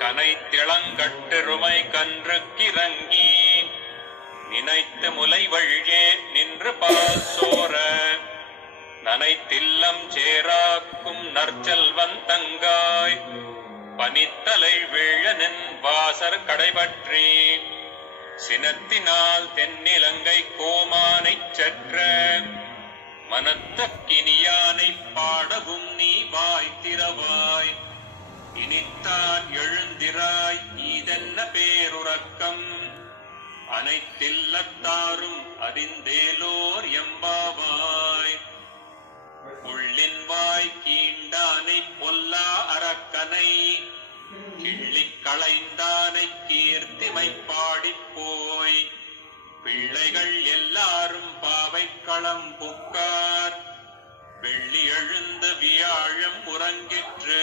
கனைத்திளங்கட்டெருமை கன்றுக்கிறங்கி நினைத்து முலை வழியே நின்று பால் சோர நனைத்தில்லம் சேராக்கும் நற்செல்வன் தங்காய் பனித்தலை வீழனின் வாசர் கடைபற்றி சினத்தினால் தென்னிலங்கை கோமானைச் செற்ற மனத்த கினியானை பாடவும் நீ வாய்த்திரவாய் இனித்தான் எழுந்திராய் ஈதென்ன பேருறக்கம் அனைத்தில்லத்தாரும் அறிந்தேலோர் எம்பாவாய் உள்ளின் வாய் கீண்டானை பொல்லா அரக்கனை கிள்ளிக் களைந்தானை கீர்த்திமை பாடிப்போய் பிள்ளைகள் எல்லாரும் பாவை களம் புக்கார் வெள்ளி எழுந்து வியாழம் உறங்கிற்று.